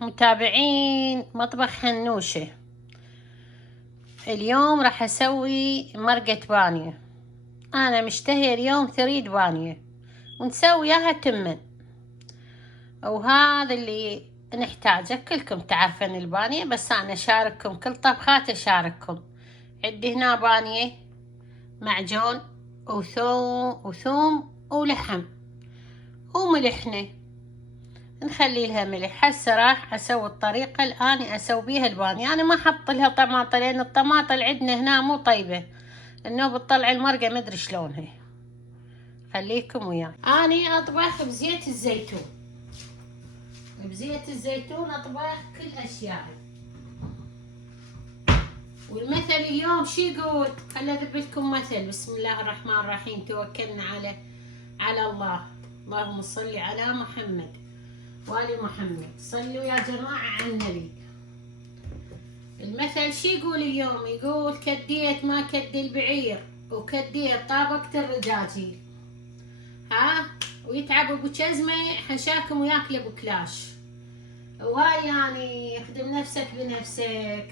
متابعين مطبخ هنوشة. اليوم راح اسوي مرقة بانية. انا مشتهية اليوم ثريد بانية ونسوي اياها تمن، وهذا اللي نحتاجه. كلكم تعرفون البانية، بس انا اشارككم كل طبخات اشارككم. عندي هنا بانية، معجون وثوم ولحم وملحنة، نخلي لها ملح. هسه راح اسوي الطريقه اللي اني اسوي بيها البانيه. انا ما حط لها طماطه لان الطماطه اللي عندنا هنا مو طيبه، انه بتطلع المرقه ما ادري شلونها. خليكم وياي. اني اطبخ بزيت الزيتون. بزيت الزيتون اطبخ كل اشيائي. والمثل اليوم شي يقول؟ خلي اذب لكم مثل. بسم الله الرحمن الرحيم، توكلنا على الله. اللهم صل على محمد وآل محمد. صلوا يا جماعة على النبي. المثل شي يقول اليوم؟ يقول كديت ما كدي البعير، وكديت طابقة الرجاجيل. ها، ويتعب ابو جزمة حشاكم وياكل ابو كلاش. وهاي يعني اخدم نفسك بنفسك.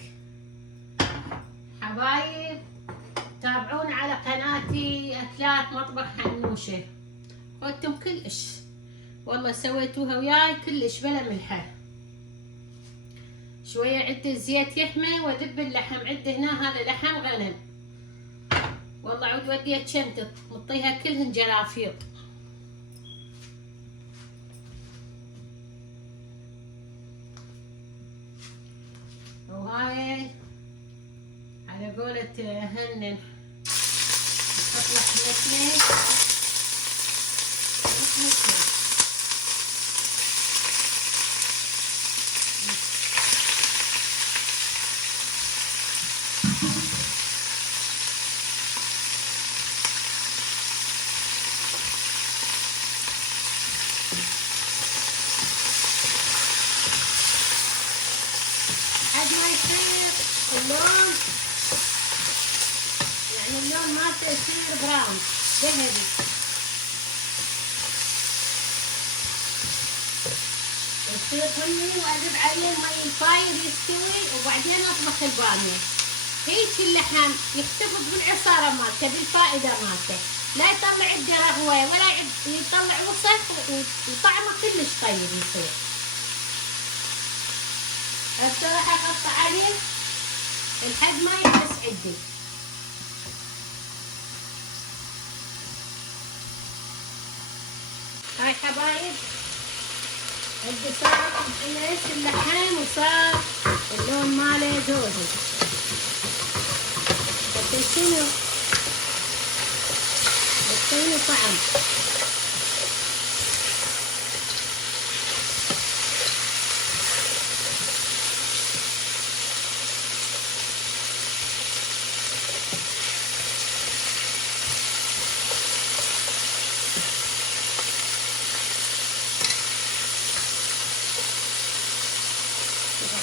حبايب تابعونا على قناتي اكلات مطبخ حنوشة. وانتم كلش والله سويتوها وياي كلش بلا ملحة. شوية عد الزيت يحمى واذب اللحم. عد هنا هذا لحم غنم، والله عود وديت شمتط مطيها كلهن جلافيط. وهاي على قولة هنن نحط لحمتنا لحد ما يصير اللون، يعني اللون مالته يصير براون ذهبي. يصير بني واذب عليه المي الفاير يستوي، وبعدين اطبخ البامية. هيك اللحم يختفض بالعصارة مالته بالفائدة مالته، لا يطلع عده رغوة ولا يطلع وسخ، وطعمه كلش طيب يصير. هسه راح اقطع عليه لحد ما يلبس عدي. هاي حبايب عدي صار محمس اللحم وصار اللون ماله زوزي. بس شنو بتعطيني طعم.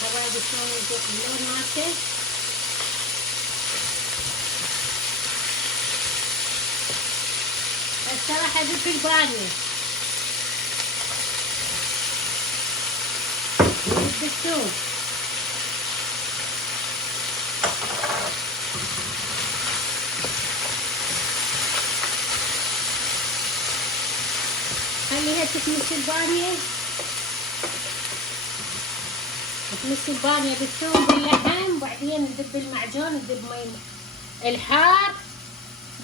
حبايبي شلون يذوق اللون مالته. هسه راح اذب البانية واذب الثوم. خليها تكمس البانية، تمس البانية بالثوم باللحم، وبعدين ندب المعجون ندب مي الحار.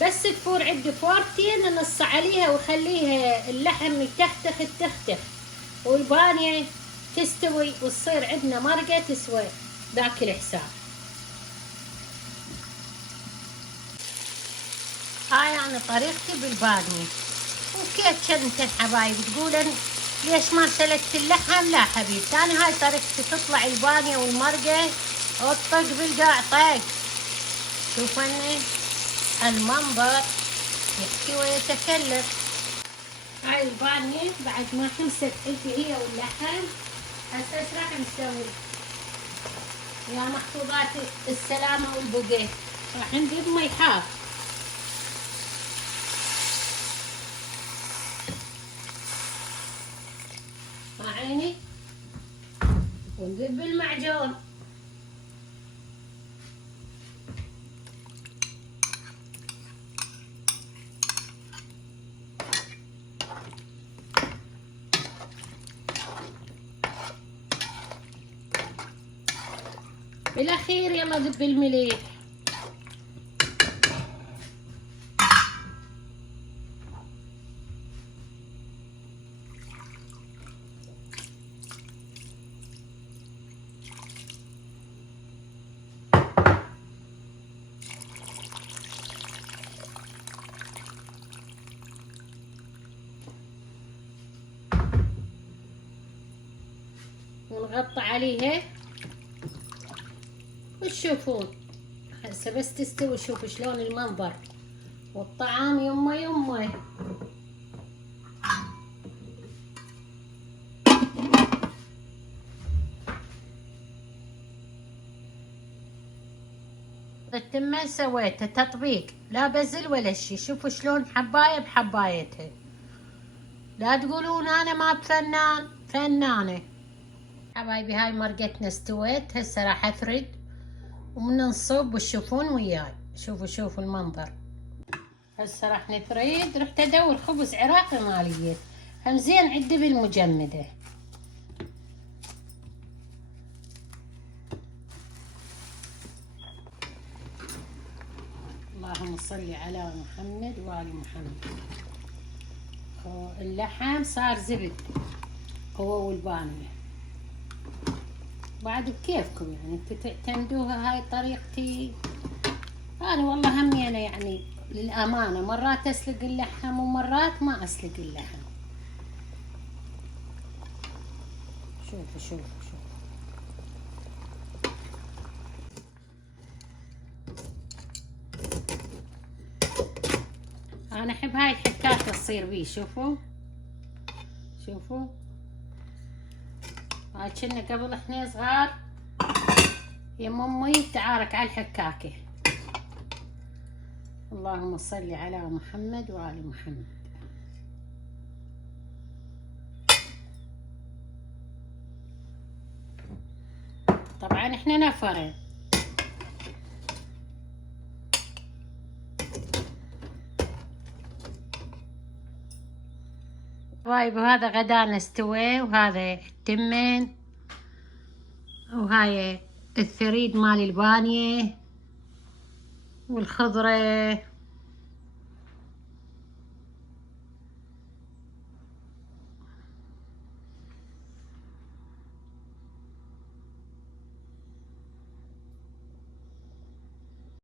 بس تفور عندي فورتين نص عليها وخليها اللحم يتختخ والبانية تستوي وتصير عندنا مرقة تسوى ذاك الحساب. هاي يعني طريقتي بالبانية. وكيف كنت حبايب تقولن ليش ما سلقت اللحم؟ لا حبيبتي، انا هاي طريقتي. تطلع البانية والمرقة الطق بالقاع طق. شوفني المنظر يحكي ويتكلم. هاي البانية بعد ما خلصت عندي هي واللحم. هسه ايش راح نسوي يا محفوظات السلامة والبقية؟ راح نجيب مي حار. مع عيني ونذب المعجون. بالاخير يلا ذب المليح. ونغطي عليها وتشوفون هسه بس تستوي. شوفوا شلون المنظر والطعام يمه يمه. التمة سويته تطبيق لا بزل ولا شي. شوفوا شلون حباية بحبايتها. لا تقولون انا ما بفنان، فنانة. حبايبي هاي مرقتنا استوت. هسه راح افرد ومن نصب وتشوفون وياي. شوفوا المنظر. هسه راح نفرد. رحت ادور خبز عراقي ماليه هم زين عندي بالمجمده. اللهم صل على محمد وآل محمد. اللحم صار زبد هو والبانيه. بعد بكيفكم يعني انتوا تعتمدوها. هاي طريقتي انا والله همي انا يعني للامانه. مرات اسلق اللحم ومرات ما اسلق اللحم. شوفوا انا احب هاي الحكاكه تصير بيه. شوفوا هاي كنا قبل احنا صغار يم امي تعارك على الحكاكه. اللهم صل على محمد وآل محمد. طبعا احنا نفرين. طيب وهذا غدانا استوى. وهذا التمن وهاي الثريد مال البانيه والخضره